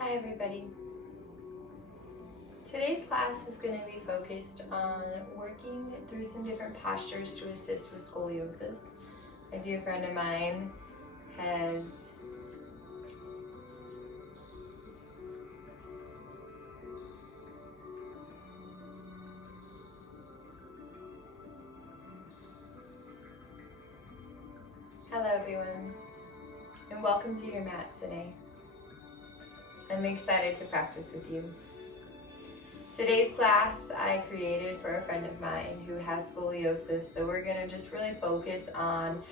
Hi everybody. Today's class is going to be focused on working through some different postures to assist with scoliosis. A dear friend of mine has Hello everyone, and welcome to your mat today. I'm excited to practice with you. Today's class I created for a friend of mine who has scoliosis, so we're going to just really focus on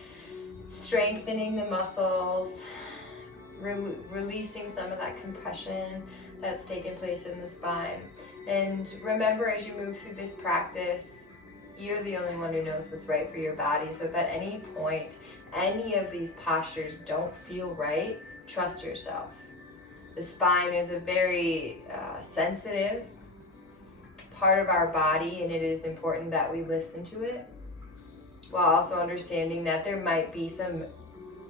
strengthening the muscles, releasing some of that compression that's taken place in the spine. And remember, as you move through this practice, you're the only one who knows what's right for your body. So if at any point any of these postures don't feel right, trust yourself. The spine is a very sensitive part of our body, and it is important that we listen to it, while also understanding that there might be some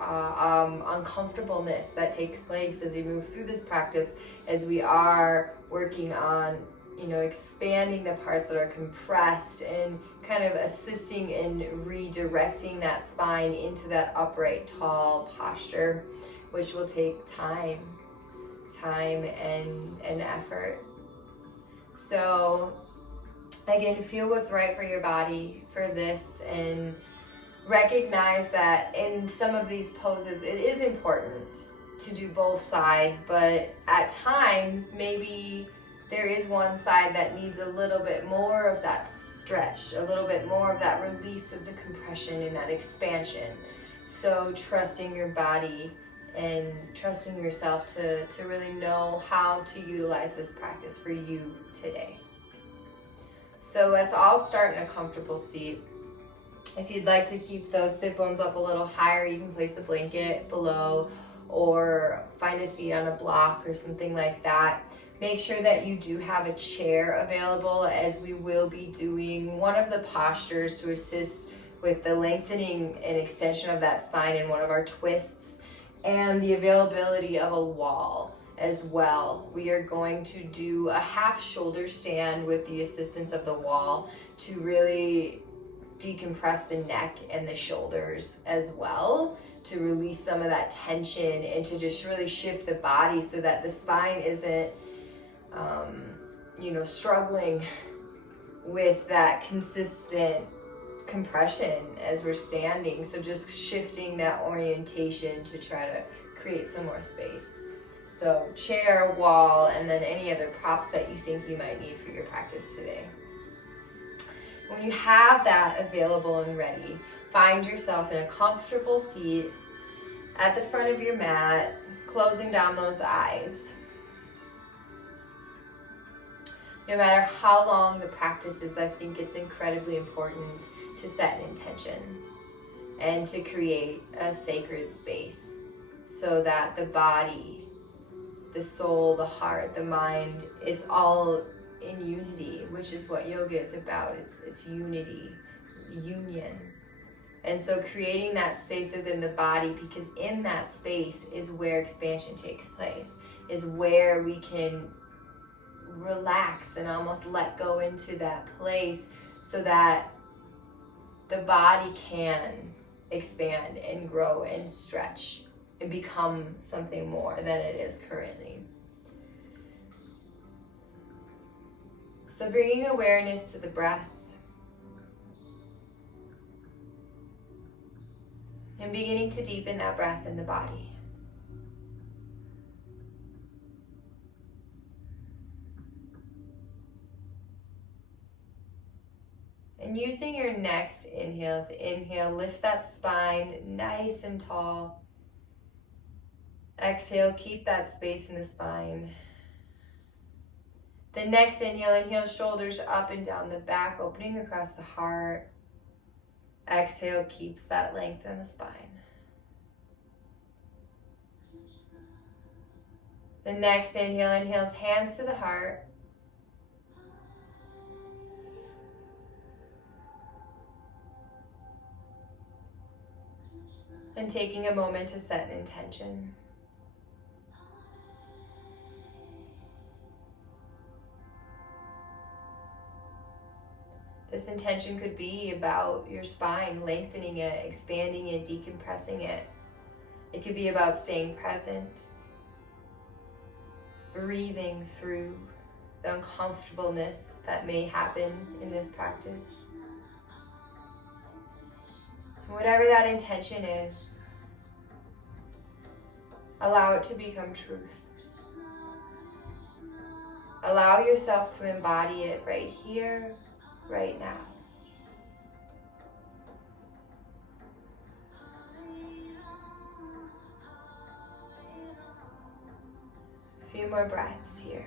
uncomfortableness that takes place as you move through this practice, as we are working on expanding the parts that are compressed and kind of assisting in redirecting that spine into that upright, tall posture, which will take time and effort. So again, feel what's right for your body for this, and recognize that in some of these poses it is important to do both sides, but at times maybe there is one side that needs a little bit more of that stretch, a little bit more of that release of the compression and that expansion. So trusting your body and trusting yourself to really know how to utilize this practice for you today. So let's all start in a comfortable seat. If you'd like to keep those sit bones up a little higher, you can place the blanket below or find a seat on a block or something like that. Make sure that you do have a chair available, as we will be doing one of the postures to assist with the lengthening and extension of that spine in one of our twists, and the availability of a wall as well. We are going to do a half shoulder stand with the assistance of the wall to really decompress the neck and the shoulders as well, to release some of that tension and to just really shift the body so that the spine isn't struggling with that consistent compression as we're standing. So just shifting that orientation to try to create some more space. So chair, wall, and then any other props that you think you might need for your practice today. When you have that available and ready, find yourself in a comfortable seat at the front of your mat, closing down those eyes. No matter how long the practice is, I think it's incredibly important to set an intention and to create a sacred space so that the body, the soul, the heart, the mind, it's all in unity, which is what yoga is about. It's unity, union. And so creating that space within the body, because in that space is where expansion takes place, is where we can relax and almost let go into that place so that the body can expand and grow and stretch and become something more than it is currently. So bringing awareness to the breath and beginning to deepen that breath in the body. And using your next inhale to inhale, lift that spine nice and tall. Exhale, keep that space in the spine. The next inhale, shoulders up and down the back, opening across the heart. Exhale, keeps that length in the spine. The next inhales hands to the heart. And taking a moment to set an intention. This intention could be about your spine, lengthening it, expanding it, decompressing it. It could be about staying present, breathing through the uncomfortableness that may happen in this practice. Whatever that intention is, allow it to become truth. Allow yourself to embody it right here, right now. A few more breaths here.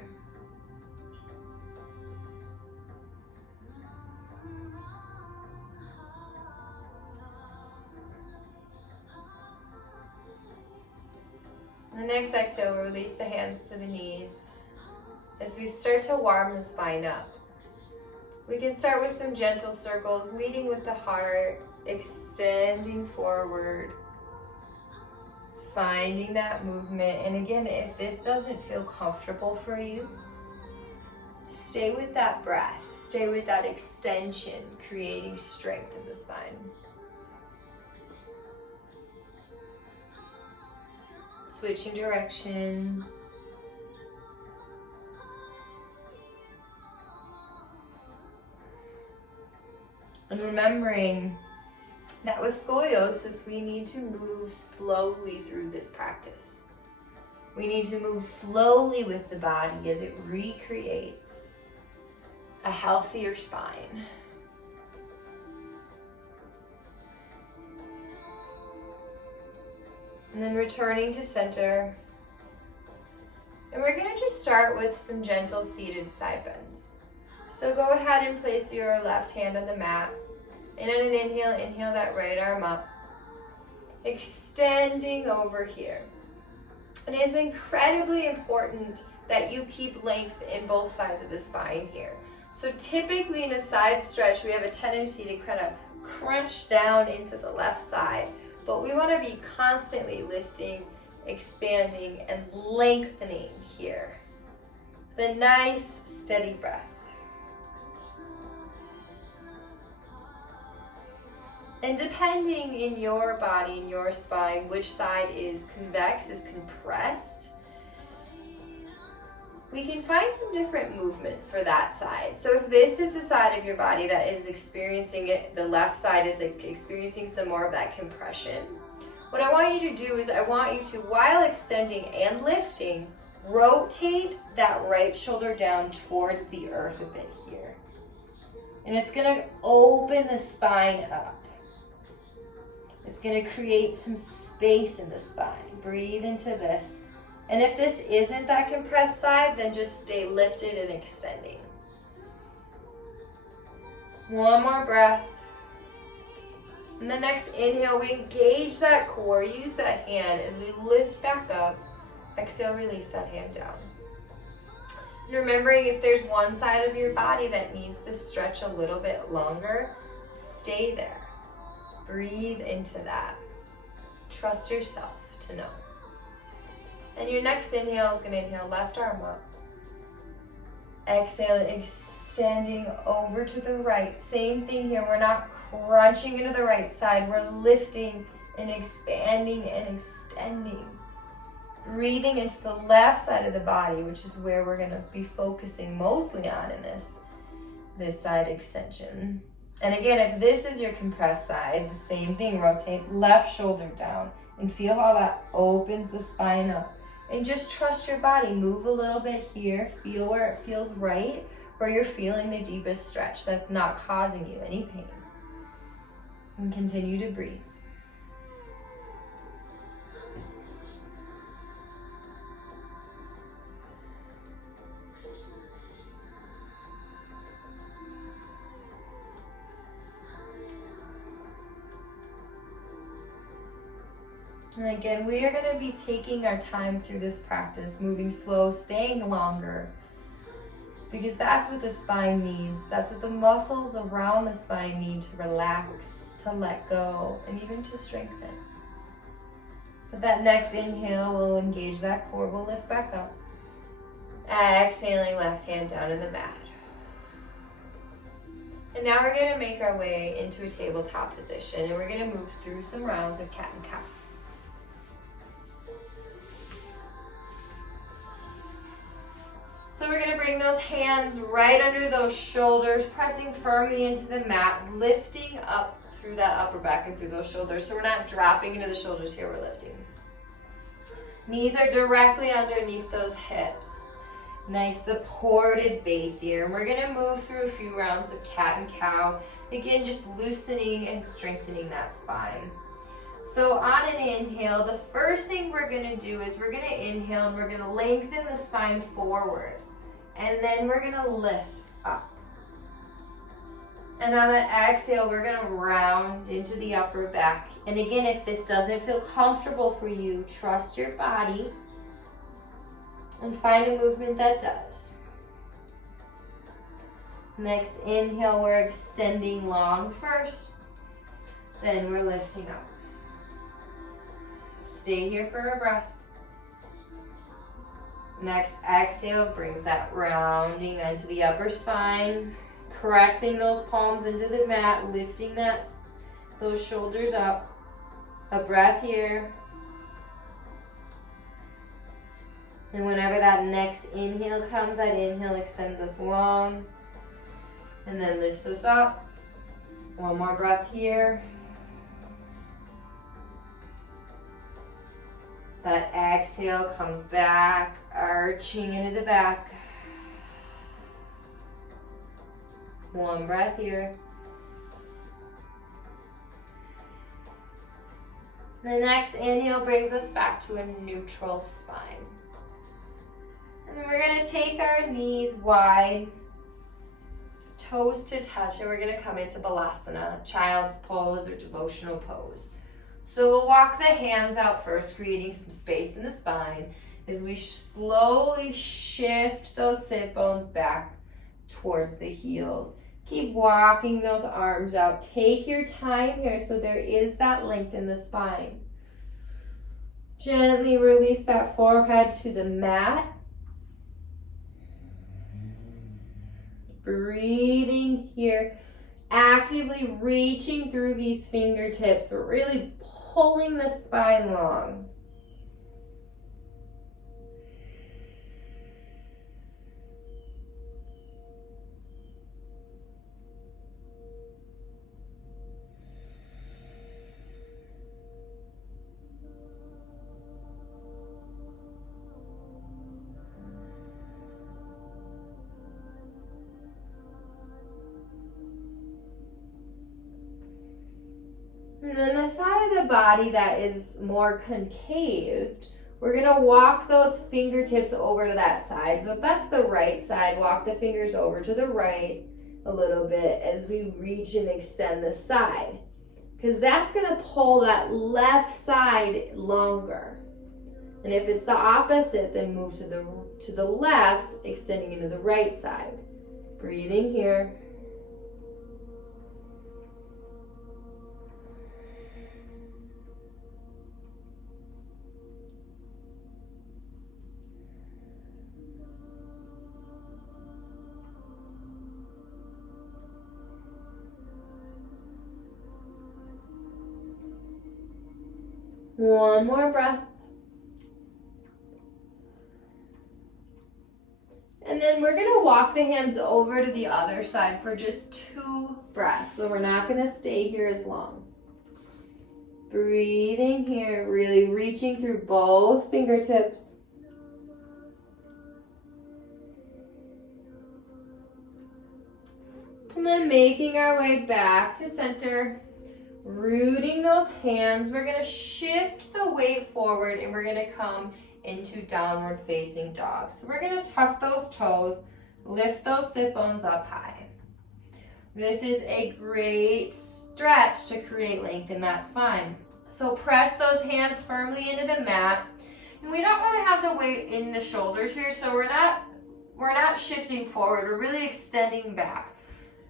The next exhale, we'll release the hands to the knees. As we start to warm the spine up, we can start with some gentle circles, leading with the heart, extending forward, finding that movement. And again, if this doesn't feel comfortable for you, stay with that breath, stay with that extension, creating strength in the spine. Switching directions. And remembering that with scoliosis, we need to move slowly through this practice. We need to move slowly with the body as it recreates a healthier spine. And then returning to center. And we're going to just start with some gentle seated side bends. So go ahead and place your left hand on the mat. And on an inhale, inhale that right arm up. Extending over here. And it is incredibly important that you keep length in both sides of the spine here. So typically in a side stretch, we have a tendency to kind of crunch down into the left side. But we want to be constantly lifting, expanding, and lengthening here. The nice, steady breath. And depending in your body, in your spine, which side is convex, is compressed, we can find some different movements for that side. So if this is the side of your body that is experiencing it, the left side is experiencing some more of that compression, what I want you to do is I want you to, while extending and lifting, rotate that right shoulder down towards the earth a bit here. And it's gonna open the spine up. It's gonna create some space in the spine. Breathe into this. And if this isn't that compressed side, then just stay lifted and extending. One more breath. And the next inhale, we engage that core. Use that hand as we lift back up. Exhale, release that hand down. And remembering if there's one side of your body that needs to stretch a little bit longer, stay there. Breathe into that. Trust yourself to know. And your next inhale is going to inhale left arm up. Exhale, extending over to the right. Same thing here. We're not crunching into the right side. We're lifting and expanding and extending. Breathing into the left side of the body, which is where we're going to be focusing mostly on in this side extension. And again, if this is your compressed side, the same thing. Rotate left shoulder down and feel how that opens the spine up. And just trust your body. Move a little bit here. Feel where it feels right, where you're feeling the deepest stretch that's not causing you any pain. And continue to breathe. And again, we are going to be taking our time through this practice, moving slow, staying longer, because that's what the spine needs. That's what the muscles around the spine need to relax, to let go, and even to strengthen. But that next inhale will engage that core. We'll lift back up. Exhaling, left hand down in the mat. And now we're going to make our way into a tabletop position, and we're going to move through some rounds of cat and cow. So we're going to bring those hands right under those shoulders, pressing firmly into the mat, lifting up through that upper back and through those shoulders. So we're not dropping into the shoulders here, we're lifting. Knees are directly underneath those hips. Nice supported base here. And we're going to move through a few rounds of cat and cow. Again, just loosening and strengthening that spine. So on an inhale, the first thing we're going to do is we're going to inhale and we're going to lengthen the spine forward. And then we're going to lift up. And on an exhale, we're going to round into the upper back. And again, if this doesn't feel comfortable for you, trust your body and find a movement that does. Next inhale, we're extending long first, then we're lifting up. Stay here for a breath. Next exhale brings that rounding onto the upper spine, pressing those palms into the mat, lifting those shoulders up. A breath here. And whenever that next inhale comes, that inhale extends us long and then lifts us up. One more breath here. That exhale comes back, arching into the back. One breath here. The next inhale brings us back to a neutral spine. And then we're going to take our knees wide, toes to touch, and we're going to come into Balasana, child's pose or devotional pose. So we'll walk the hands out first, creating some space in the spine as we slowly shift those sit bones back towards the heels. Keep walking those arms out. Take your time here so there is that length in the spine. Gently release that forehead to the mat. Breathing here, actively reaching through these fingertips, really pulling the spine long. And then the side of the body that is more concaved, we're going to walk those fingertips over to that side. So if that's the right side, walk the fingers over to the right a little bit as we reach and extend the side. Because that's going to pull that left side longer. And if it's the opposite, then move to the left, extending into the right side. Breathing here. One more breath. And then we're going to walk the hands over to the other side for just 2 breaths. So we're not going to stay here as long. Breathing here, really reaching through both fingertips. And then making our way back to center. Rooting those hands, we're going to shift the weight forward and we're going to come into downward facing dog. So we're going to tuck those toes, lift those sit bones up high. This is a great stretch to create length in that spine. So press those hands firmly into the mat. And we don't want to have the weight in the shoulders here, so we're not shifting forward. We're really extending back.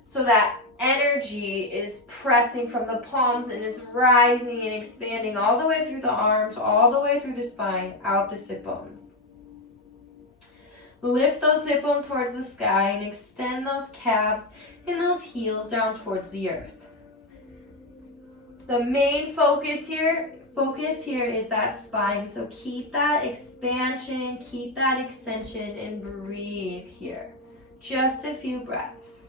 So that energy is pressing from the palms and it's rising and expanding all the way through the arms, all the way through the spine, out the sit bones. Lift those sit bones towards the sky and extend those calves and those heels down towards the earth. The main focus here is that spine. So keep that expansion, keep that extension, and breathe here. Just a few breaths.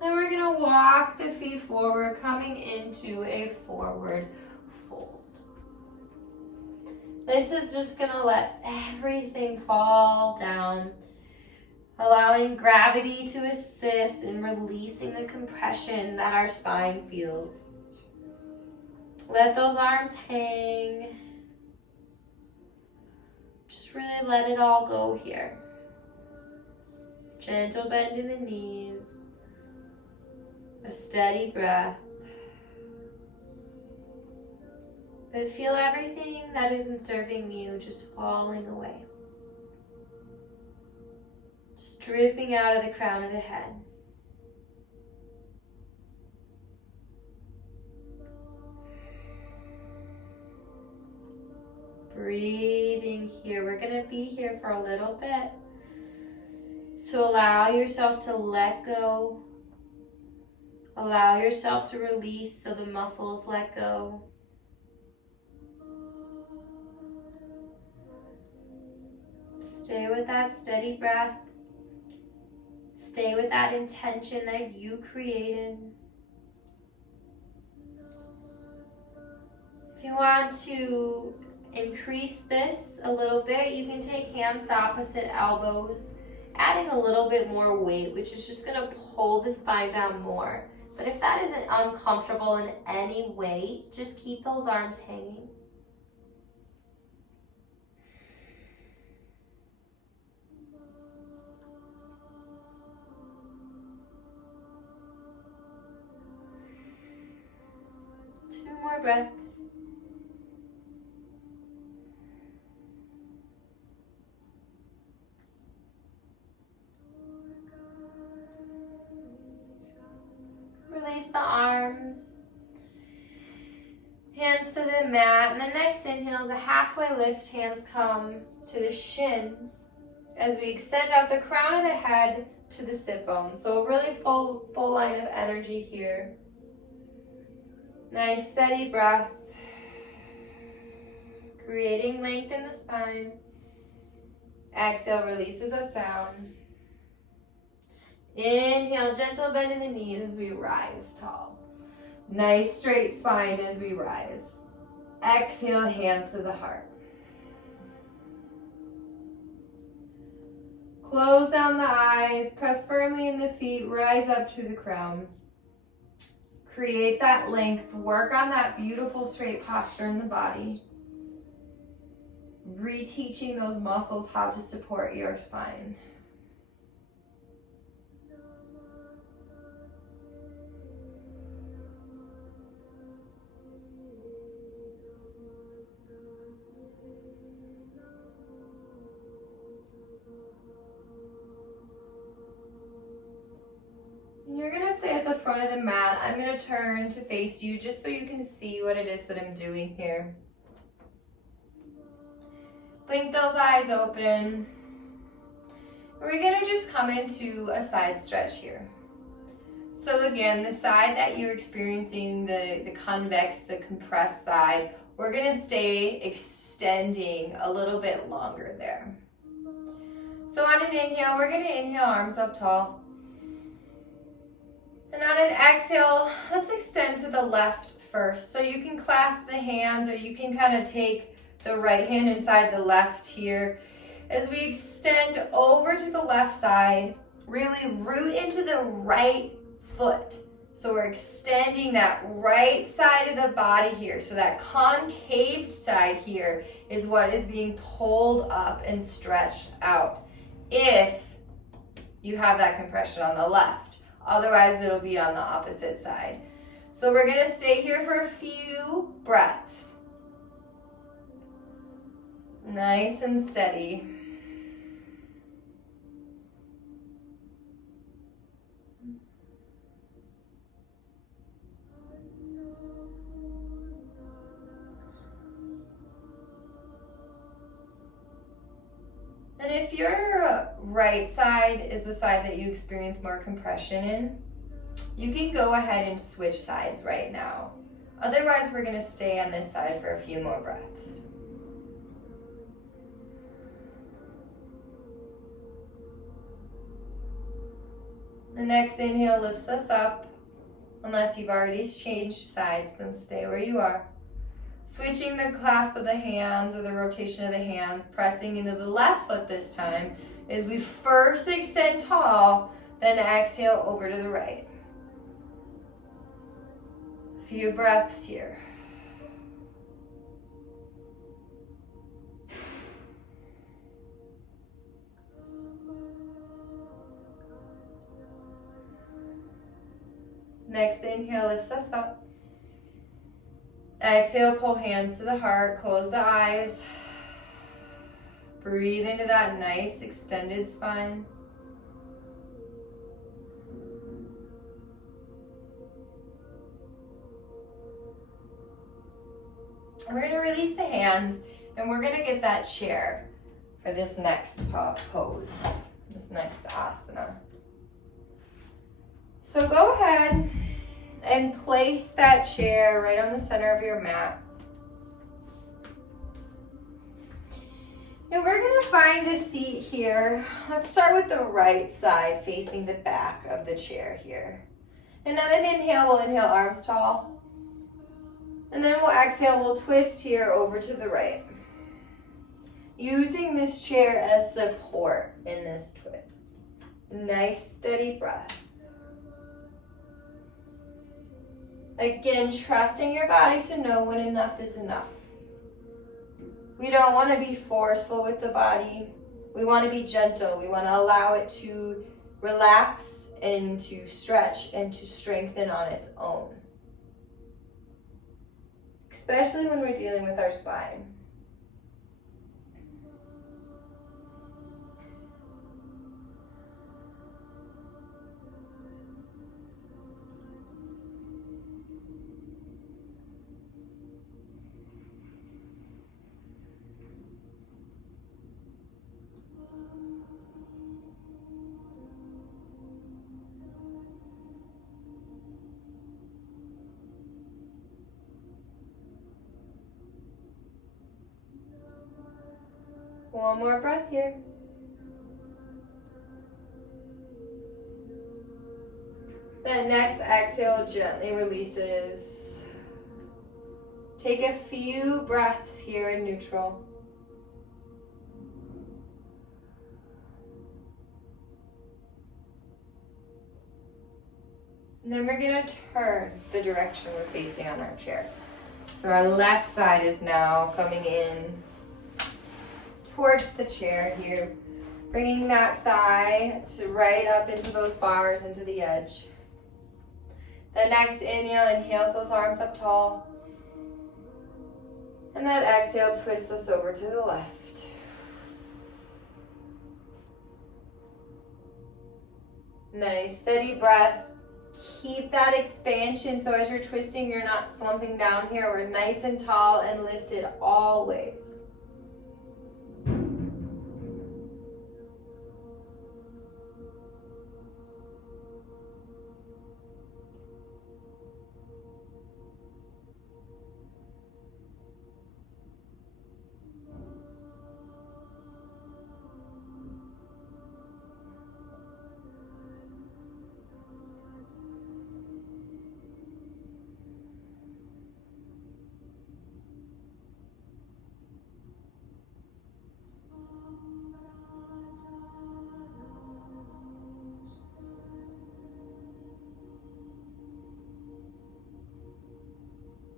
Then we're going to walk the feet forward, coming into a forward fold. This is just going to let everything fall down, allowing gravity to assist in releasing the compression that our spine feels. Let those arms hang. Just really let it all go here. Gentle bend in the knees. A steady breath. But feel everything that isn't serving you just falling away. Stripping out of the crown of the head. Breathing here. We're going to be here for a little bit. So allow yourself to let go. Allow yourself to release so the muscles let go. Stay with that steady breath. Stay with that intention that you created. If you want to increase this a little bit, you can take hands to opposite elbows, adding a little bit more weight, which is just going to pull the spine down more. But if that isn't uncomfortable in any way, just keep those arms hanging. Two more breaths. Release the arms. Hands to the mat. And the next inhale is a halfway lift. Hands come to the shins as we extend out the crown of the head to the sit bones. So a really full line of energy here. Nice steady breath. Creating length in the spine. Exhale releases us down. Inhale, gentle bend in the knees as we rise tall. Nice straight spine as we rise. Exhale, hands to the heart. Close down the eyes, press firmly in the feet, rise up to the crown. Create that length, work on that beautiful straight posture in the body. Reteaching those muscles how to support your spine. You're going to stay at the front of the mat. I'm going to turn to face you just so you can see what it is that I'm doing here. Blink those eyes open. We're going to just come into a side stretch here. So again, the side that you're experiencing, the convex, the compressed side, we're going to stay extending a little bit longer there. So on an inhale, we're going to inhale arms up tall. And on an exhale, let's extend to the left first. So you can clasp the hands or you can kind of take the right hand inside the left here. As we extend over to the left side, really root into the right foot. So we're extending that right side of the body here. So that concave side here is what is being pulled up and stretched out. If you have that compression on the left. Otherwise, it'll be on the opposite side. So we're going to stay here for a few breaths. Nice and steady. if your right side is the side that you experience more compression in, you can go ahead and switch sides right now. Otherwise, we're going to stay on this side for a few more breaths. The next inhale lifts us up. Unless you've already changed sides, then stay where you are. Switching the clasp of the hands or the rotation of the hands, pressing into the left foot this time, is we first extend tall, then exhale over to the right. A few breaths here. Next inhale lifts us up. Exhale, pull hands to the heart, close the eyes. Breathe into that nice extended spine. We're going to release the hands and we're going to get that chair for this next pose, this next asana. So go ahead and place that chair right on the center of your mat. And we're going to find a seat here. Let's start with the right side facing the back of the chair here. And on an inhale, we'll inhale arms tall. And then we'll exhale, we'll twist here over to the right. Using this chair as support in this twist. Nice steady breath. Again, trusting your body to know when enough is enough. We don't want to be forceful with the body. We want to be gentle. We want to allow it to relax and to stretch and to strengthen on its own. Especially when we're dealing with our spine. One more breath here. Then next exhale gently releases. Take a few breaths here in neutral. And then we're going to turn the direction we're facing on our chair. So our left side is now coming in towards the chair here, bringing that thigh to right up into those bars, into the edge. The next inhale those arms up tall. And that exhale twists us over to the left. Nice, steady breath. Keep that expansion so as you're twisting, you're not slumping down here. We're nice and tall and lifted always.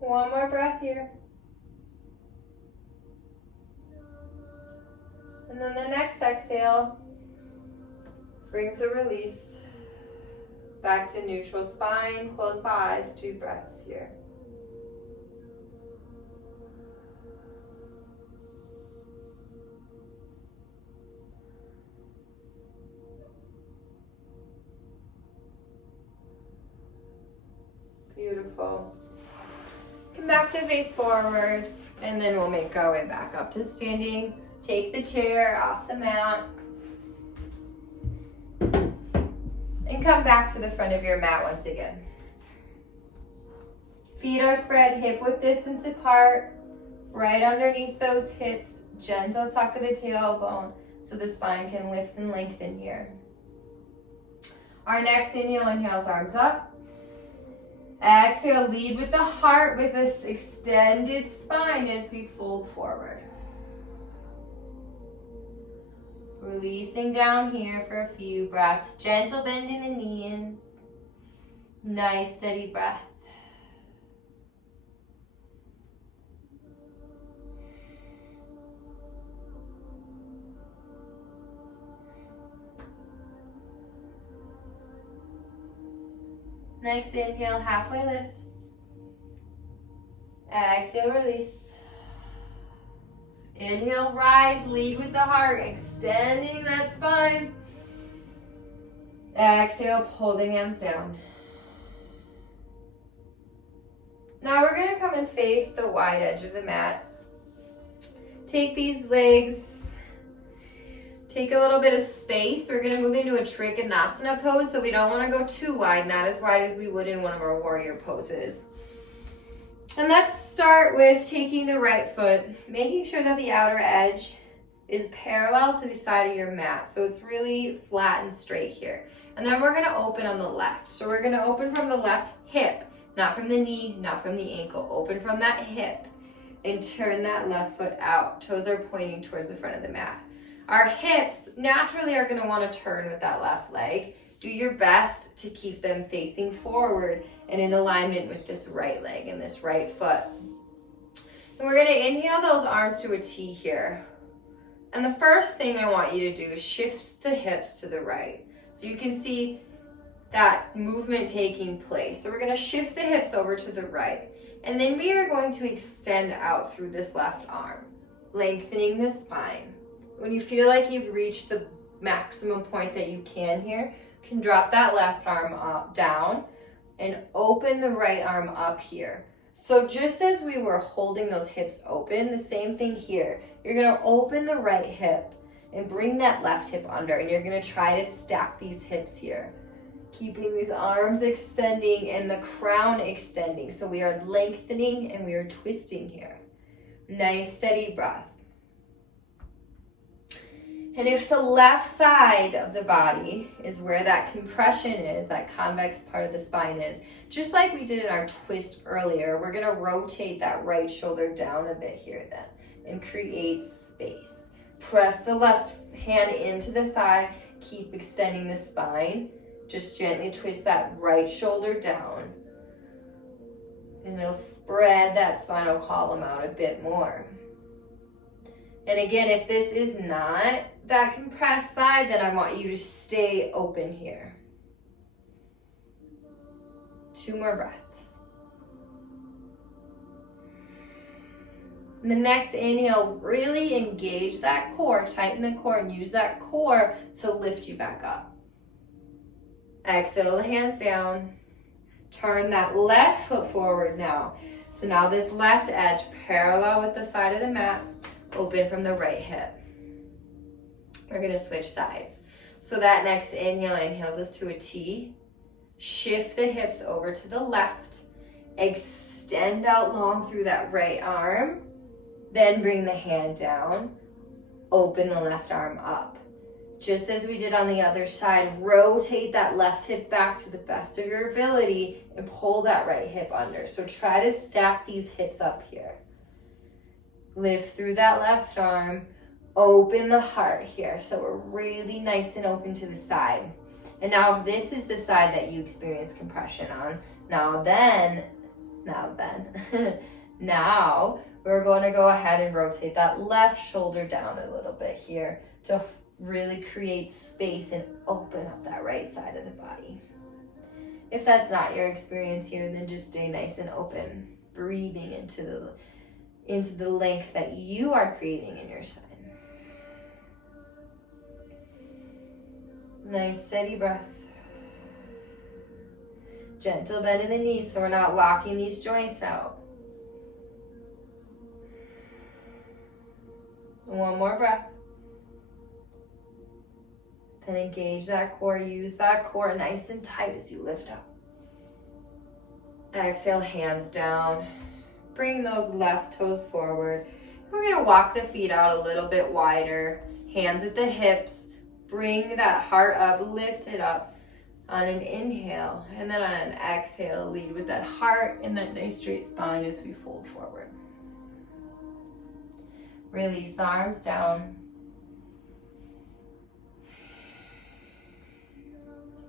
One more breath here. And then the next exhale brings a release back to neutral spine. Close the eyes, 2 breaths here. Beautiful. Come back to face forward, and then we'll make our way back up to standing. Take the chair off the mat. And come back to the front of your mat once again. Feet are spread hip width distance apart. Right underneath those hips, gentle tuck of the tailbone so the spine can lift and lengthen here. Our next inhale, inhales arms up. Exhale, lead with the heart with this extended spine as we fold forward. Releasing down here for a few breaths. Gentle bend in the knees. Nice steady breath. Next inhale, halfway lift. Exhale, release. Inhale, rise, lead with the heart, extending that spine. Exhale, pull the hands down. Now we're going to come and face the wide edge of the mat. Take these legs, take a little bit of space. We're going to move into a Trikonasana pose, so we don't want to go too wide, not as wide as we would in one of our warrior poses. And let's start with taking the right foot, making sure that the outer edge is parallel to the side of your mat. So it's really flat and straight here. And then we're going to open on the left. So we're going to open from the left hip, not from the knee, not from the ankle. Open from that hip and turn that left foot out. Toes are pointing towards the front of the mat. Our hips naturally are going to want to turn with that left leg. Do your best to keep them facing forward and in alignment with this right leg and this right foot. And we're going to inhale those arms to a T here. And the first thing I want you to do is shift the hips to the right. So you can see that movement taking place. So we're going to shift the hips over to the right. And then we are going to extend out through this left arm, lengthening the spine. When you feel like you've reached the maximum point that you can here, you can drop that left arm up, down, and open the right arm up here. So just as we were holding those hips open, the same thing here. You're going to open the right hip and bring that left hip under, and you're going to try to stack these hips here. Keeping these arms extending and the crown extending. So we are lengthening and we are twisting here. Nice steady breath. And if the left side of the body is where that compression is, that convex part of the spine is, just like we did in our twist earlier, we're going to rotate that right shoulder down a bit here then and create space. Press the left hand into the thigh, keep extending the spine. Just gently twist that right shoulder down, and it'll spread that spinal column out a bit more. And again, if this is not that compressed side, then I want you to stay open here. 2 more breaths. And the next inhale, really engage that core, tighten the core, and use that core to lift you back up. Exhale the hands down. Turn that left foot forward now. So now this left edge parallel with the side of the mat. Open from the right hip. We're going to switch sides. So that next inhale inhales us to a T. Shift the hips over to the left. Extend out long through that right arm. Then bring the hand down. Open the left arm up. Just as we did on the other side, rotate that left hip back to the best of your ability and pull that right hip under. So try to stack these hips up here. Lift through that left arm, open the heart here. So we're really nice and open to the side. And now if this is the side that you experience compression on, now we're going to go ahead and rotate that left shoulder down a little bit here to really create space and open up that right side of the body. If that's not your experience here, then just stay nice and open, breathing into the length that you are creating in your side. Nice steady breath. Gentle bend in the knees so we're not locking these joints out. One more breath. Then engage that core. Use that core nice and tight as you lift up. Exhale, hands down. Bring those left toes forward. We're going to walk the feet out a little bit wider. Hands at the hips. Bring that heart up, lift it up on an inhale. And then on an exhale, lead with that heart and that nice straight spine as we fold forward. Release the arms down.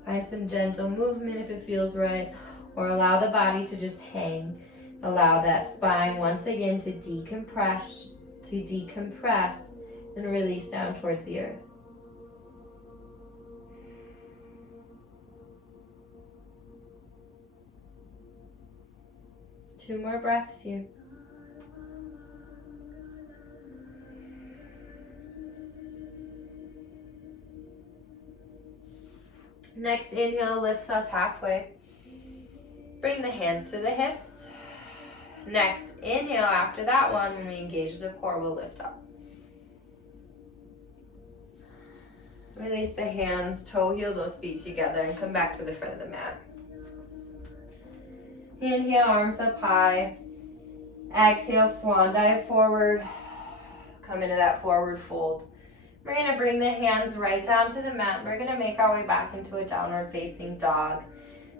Find some gentle movement if it feels right, or allow the body to just hang. Allow that spine once again to decompress, and release down towards the earth. Two more breaths here. Next inhale lifts us halfway. Bring the hands to the hips. Next inhale after that one, when we engage the core, we'll lift up. Release the hands, toe heel those feet together and come back to the front of the mat. Inhale, arms up high. Exhale, swan dive forward. Come into that forward fold. We're going to bring the hands right down to the mat. We're going to make our way back into a downward facing dog.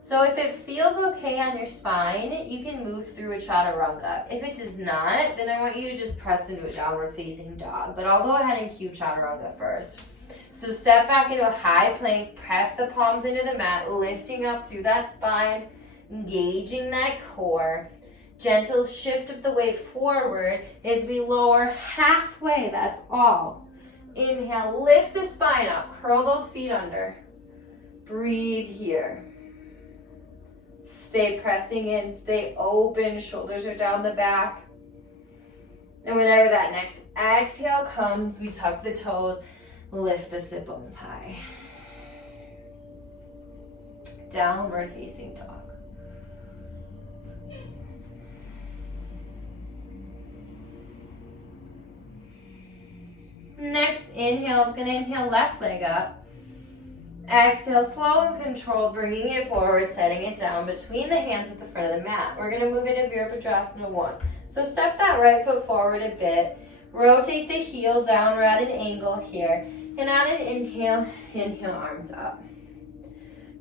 So if it feels okay on your spine, you can move through a chaturanga. If it does not, then I want you to just press into a downward facing dog. But I'll go ahead and cue chaturanga first. So step back into a high plank, press the palms into the mat, lifting up through that spine, engaging that core. Gentle shift of the weight forward as we lower halfway, that's all. Inhale, lift the spine up, curl those feet under. Breathe here. Stay pressing in, stay open, shoulders are down the back. And whenever that next exhale comes, we tuck the toes, lift the sit bones high. Downward facing dog. Next inhale is going to inhale left leg up. Exhale, slow and controlled, bringing it forward, setting it down between the hands at the front of the mat. We're going to move into Virabhadrasana 1. So step that right foot forward a bit. Rotate the heel down. We're at an angle here. And on an inhale, inhale, arms up.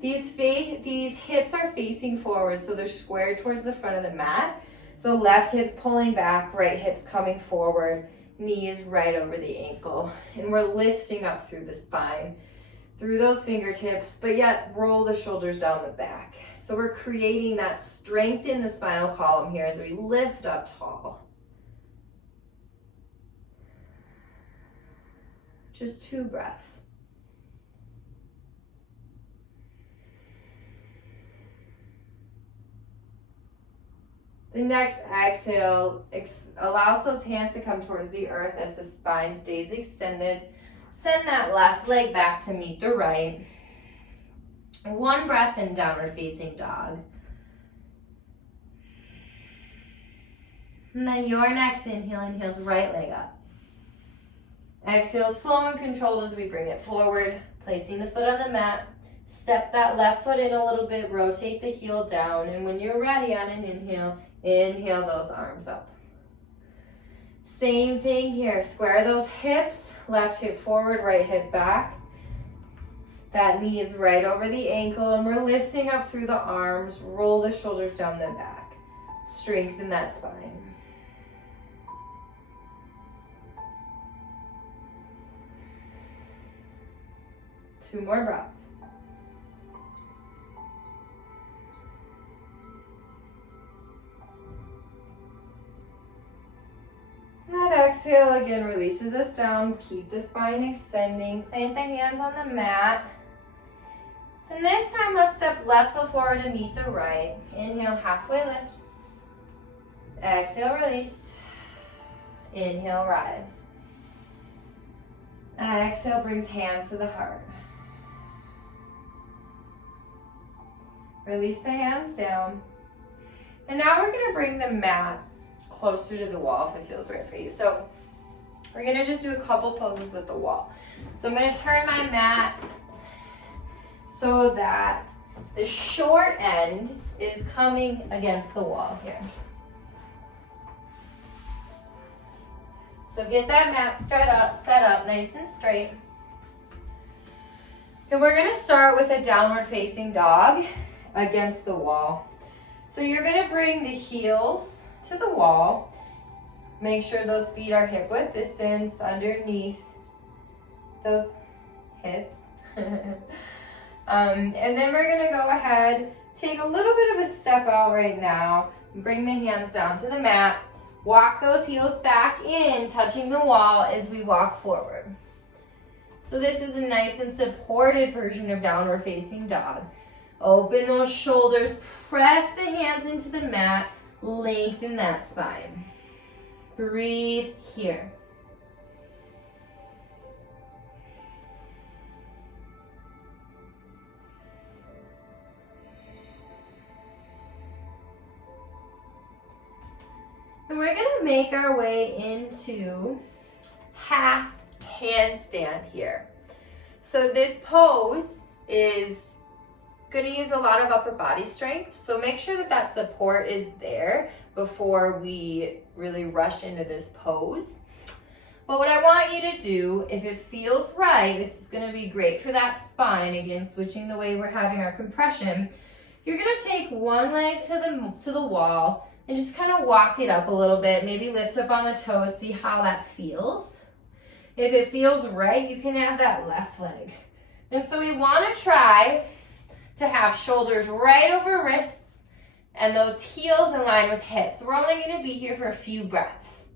These hips are facing forward, so they're squared towards the front of the mat. So left hip's pulling back, right hip's coming forward. Knee is right over the ankle. And we're lifting up through the spine, through those fingertips, but yet roll the shoulders down the back. So we're creating that strength in the spinal column here as we lift up tall. Just 2 breaths. The next exhale allows those hands to come towards the earth as the spine stays extended. Send that left leg back to meet the right. 1 breath in downward facing dog. And then your next inhale, inhales right leg up. Exhale, slow and controlled as we bring it forward, placing the foot on the mat. Step that left foot in a little bit, rotate the heel down, and when you're ready on an inhale, inhale those arms up. Same thing here, square those hips, left hip forward, right hip back. That knee is right over the ankle, and we're lifting up through the arms, roll the shoulders down the back. Strengthen that spine. Two more breaths. That exhale again releases us down. Keep the spine extending. Plant the hands on the mat. And this time let's step left foot forward to meet the right. Inhale, halfway lift. Exhale, release. Inhale, rise. Exhale brings hands to the heart. Release the hands down. And now we're going to bring the mat closer to the wall if it feels right for you. So We're gonna just do a couple poses with the wall. So I'm gonna turn my mat so that the short end is coming against the wall here. So get that mat set up nice and straight. And we're gonna start with a downward facing dog against the wall. So you're gonna bring the heels to the wall. Make sure those feet are hip width distance underneath those hips. And then we're gonna go ahead, take a little bit of a step out right now, bring the hands down to the mat, walk those heels back in, touching the wall as we walk forward. So this is a nice and supported version of downward facing dog. Open those shoulders, press the hands into the mat, lengthen that spine. Breathe here. And we're gonna make our way into half handstand here. So this pose is gonna use a lot of upper body strength. So make sure that that support is there before we really rush into this pose. But what I want you to do, if it feels right, this is gonna be great for that spine. Again, switching the way we're having our compression. You're gonna take one leg to the wall and just kind of walk it up a little bit. Maybe lift up on the toes, see how that feels. If it feels right, you can add that left leg. And so we wanna try to have shoulders right over wrists and those heels in line with hips. We're only gonna be here for a few breaths.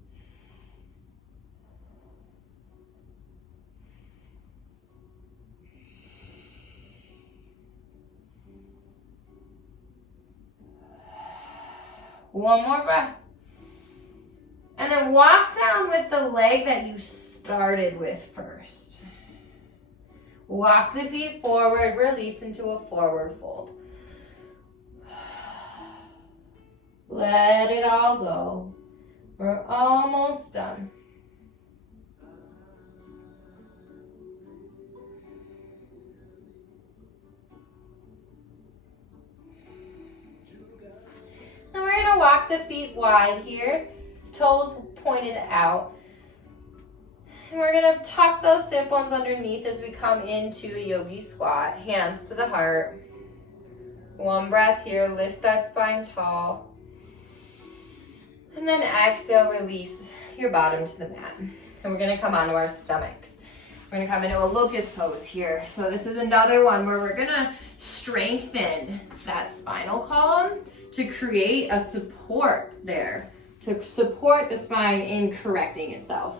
One more breath. And then walk down with the leg that you started with first. Walk the feet forward, release into a forward fold. Let it all go. We're almost done. Now we're gonna walk the feet wide here, toes pointed out. And we're gonna tuck those sit bones underneath as we come into a yogi squat, hands to the heart. One breath here, lift that spine tall. And then exhale, release your bottom to the mat. And we're gonna come onto our stomachs. We're gonna come into a locust pose here. So this is another one where we're gonna strengthen that spinal column to create a support there, to support the spine in correcting itself.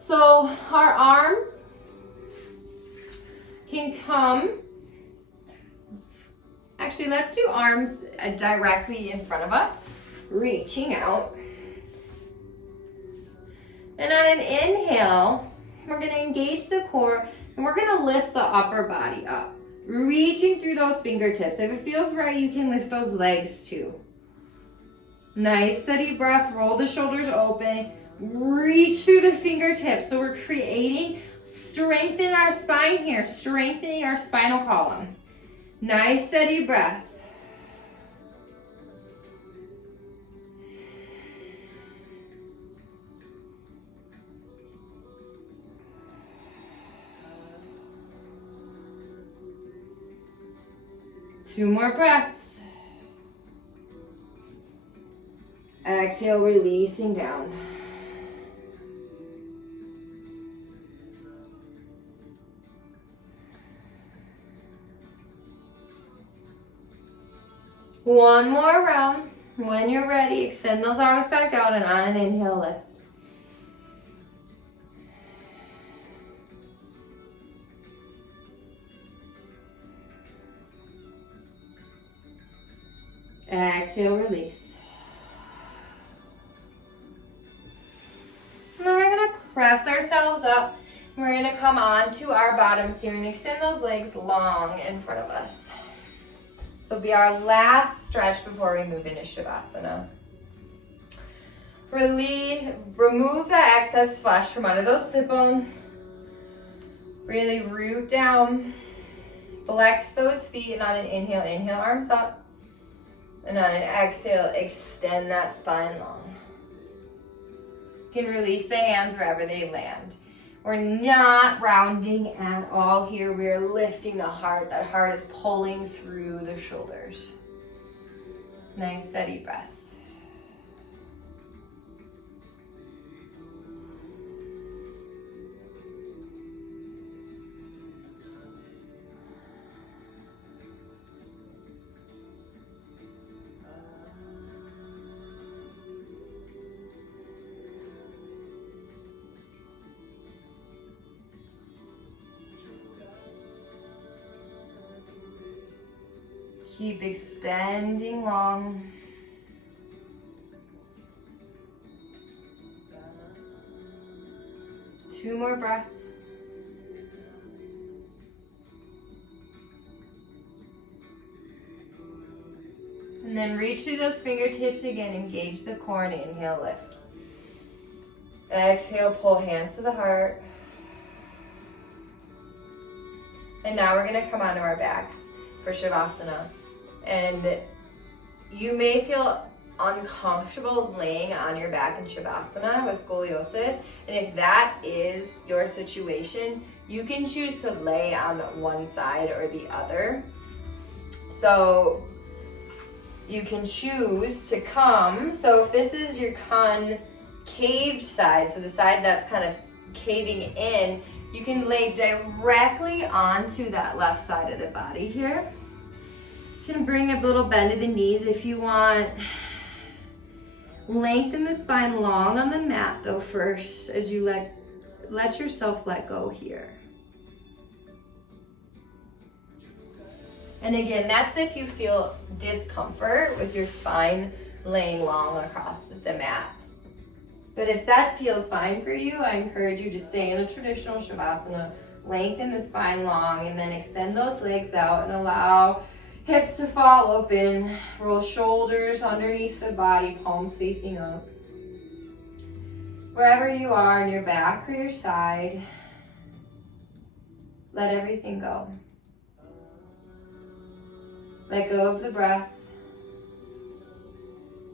So our arms can come, actually let's do arms directly in front of us, reaching out. And on an inhale, we're gonna engage the core and we're gonna lift the upper body up, reaching through those fingertips. If it feels right, you can lift those legs too. Nice steady breath, roll the shoulders open, reach through the fingertips. So we're creating strength in our spine here, strengthening our spinal column. Nice steady breath. Two more breaths. Exhale, releasing down. One more round. When you're ready, extend those arms back out and on an inhale, lift. Exhale, release. And then we're gonna press ourselves up. We're gonna come on to our bottoms here and extend those legs long in front of us. So it'll be our last stretch before we move into Shavasana. Really remove that excess flesh from under those sit bones. Really root down. Flex those feet, and on an inhale, inhale, arms up. And on an exhale, extend that spine long. You can release the hands wherever they land. We're not rounding at all here. We're lifting the heart. That heart is pulling through the shoulders. Nice, steady breath. Keep extending long. Two more breaths. And then reach through those fingertips again. Engage the core and inhale, lift. Exhale, pull hands to the heart. And now we're gonna come onto our backs for Shavasana. And you may feel uncomfortable laying on your back in Shavasana with scoliosis. And if that is your situation, you can choose to lay on one side or the other. So you can choose to come. So if this is your concaved side, so the side that's kind of caving in, you can lay directly onto that left side of the body here. You can bring a little bend to the knees if you want. Lengthen the spine long on the mat though first as you let yourself let go here. And again, that's if you feel discomfort with your spine laying long across the mat. But if that feels fine for you, I encourage you to stay in a traditional Shavasana, lengthen the spine long, and then extend those legs out and allow hips to fall open. Roll shoulders underneath the body, palms facing up. Wherever you are on your back or your side, let everything go. Let go of the breath.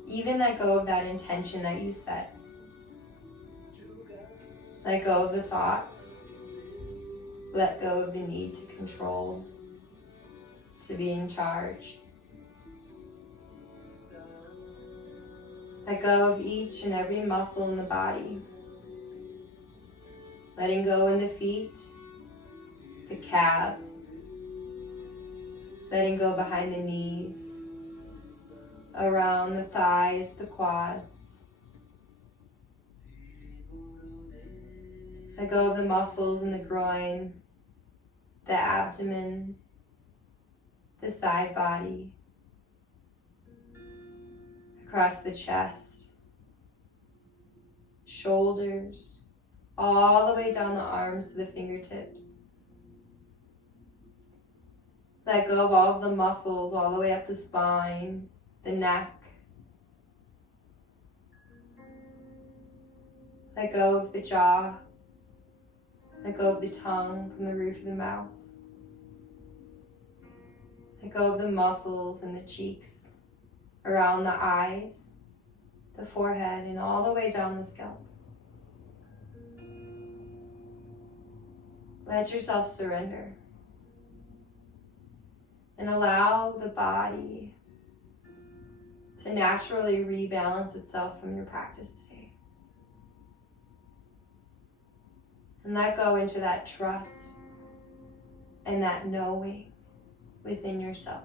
Even let go of that intention that you set. Let go of the thoughts. Let go of the need to control, to be in charge. Let go of each and every muscle in the body. Letting go in the feet, the calves. Letting go behind the knees, around the thighs, the quads. Let go of the muscles in the groin, the abdomen, the side body, across the chest, shoulders, all the way down the arms to the fingertips. Let go of all of the muscles all the way up the spine, the neck. Let go of the jaw. Let go of the tongue from the roof of the mouth. Let go of the muscles in the cheeks, around the eyes, the forehead, and all the way down the scalp. Let yourself surrender. And allow the body to naturally rebalance itself from your practice today. And let go into that trust and that knowing within yourself.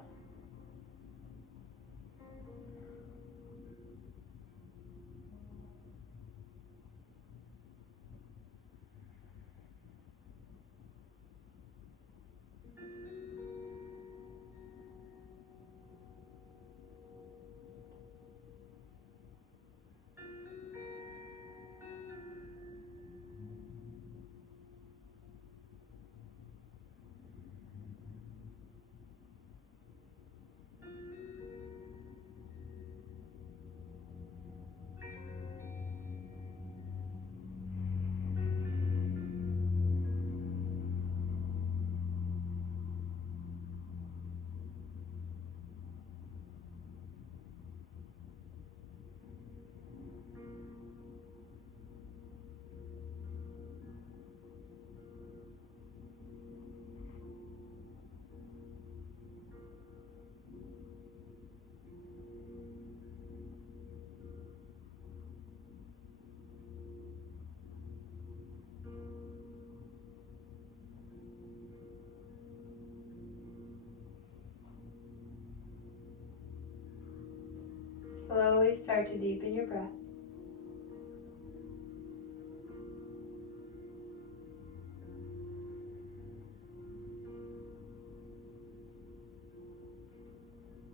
slowly start to deepen your breath.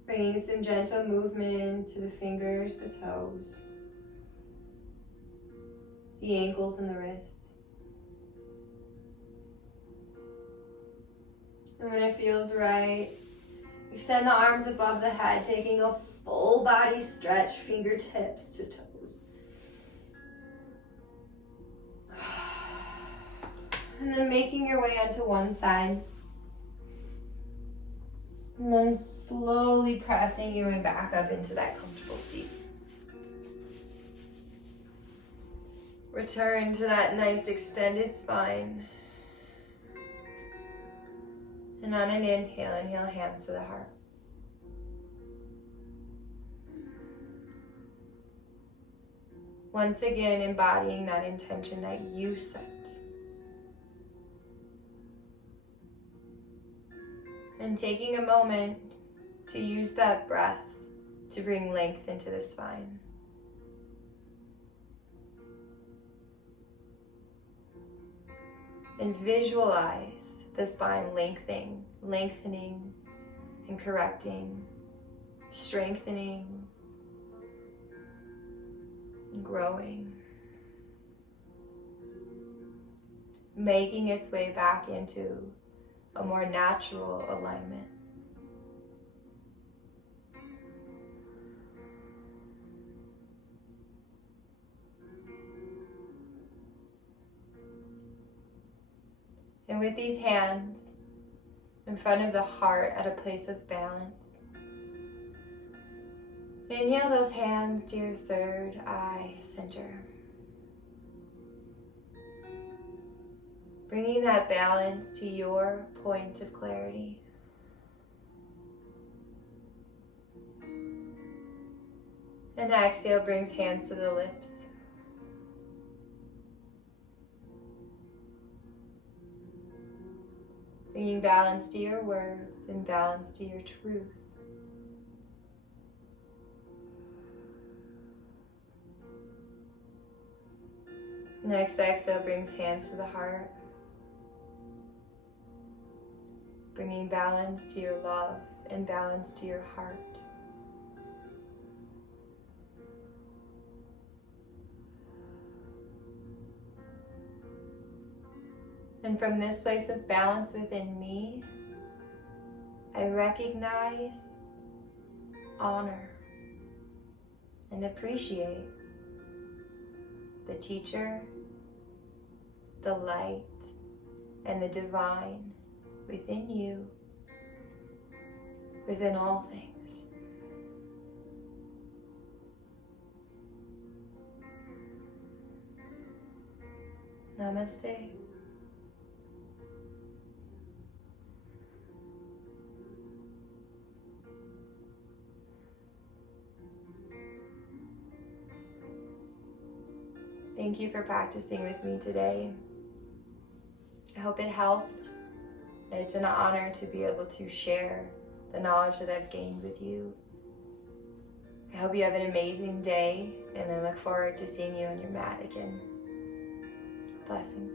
Bringing some gentle movement to the fingers, the toes, the ankles and the wrists. And when it feels right, extend the arms above the head, taking a full body stretch, fingertips to toes. And then making your way onto one side. And then slowly pressing your way back up into that comfortable seat. Return to that nice extended spine. And on an inhale, hands to the heart. Once again, embodying that intention that you set. And taking a moment to use that breath to bring length into the spine. And visualize the spine lengthening and correcting, strengthening and growing. Making its way back into a more natural alignment. And with these hands in front of the heart at a place of balance, inhale those hands to your third eye center. Bringing that balance to your point of clarity. And exhale brings hands to the lips. Bringing balance to your words and balance to your truth. Next exhale brings hands to the heart. Bringing balance to your love and balance to your heart. And from this place of balance within me, I recognize, honor, and appreciate the teacher, the light, and the divine within you, within all things. Namaste. Thank you for practicing with me today. I hope it helped. It's an honor to be able to share the knowledge that I've gained with you. I hope you have an amazing day, and I look forward to seeing you on your mat again. Blessings.